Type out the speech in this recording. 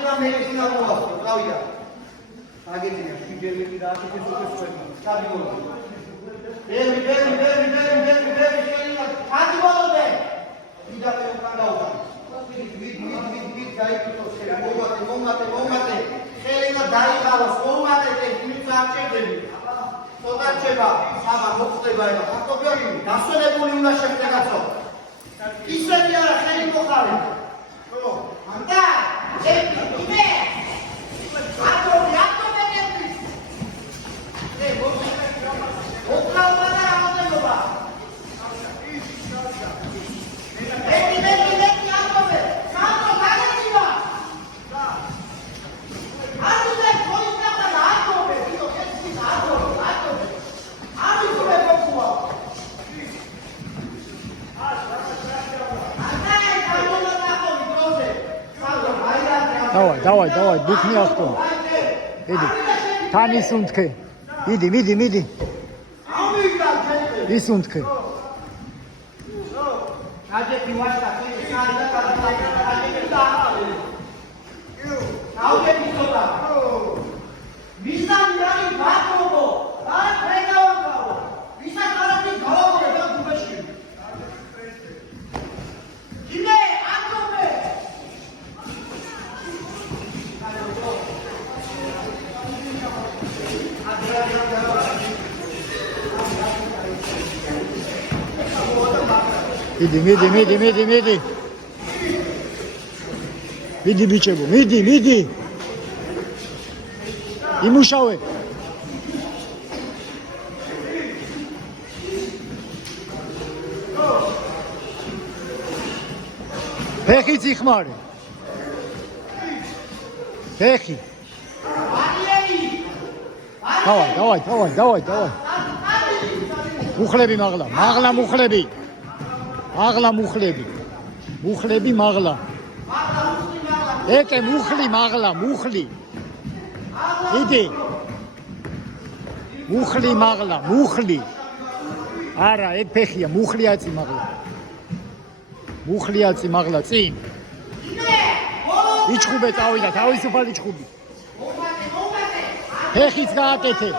აშენება მეკინა მოასწრო, გავიდა. აგებია, შიჯერები და აშენება შეხვევა. სტადიონი. ბერი, სტადიონზე. ვიდა პერკან დაუდა. ვიდ გაიქცო შეგოვატე, მომატე. ხელინა დაიხალოს, მომატე, ვიდ აღჭერდები. სოდარჩება, აბა მოხდება ება. ფაქტობრივი დასვენებული უნდა შეფრენაცო. ისეთი არა ხელი მოხარე. ხო, ანტა, იმე. ატო მეკები. მოკლავა და ამოდენობა. Давай, бухни авто. Иди. Тани сунтке. Иди. И сунтке. Аджеки ваша, сайда аджеки аудеки сода. Мизан раи баково. Ай прегававо. Виса карати галово да дубешки. Име атове. Иди. Иди бичебо, иди. იმუშავე. ფეხი ციხმარე. ფეხი. დავай. მუხლები მაღლა მუხლები. მუხლები მაღლა. ეკე მუხლი მაღლა. იდი. მუხლი მაღლა. არა, ეგ ფეხია, მუხლიაცი მაღლა წინ. იჩხუბე წავიდა, თავისუფალი ჩხუბი. ფეხიც გააკეთე.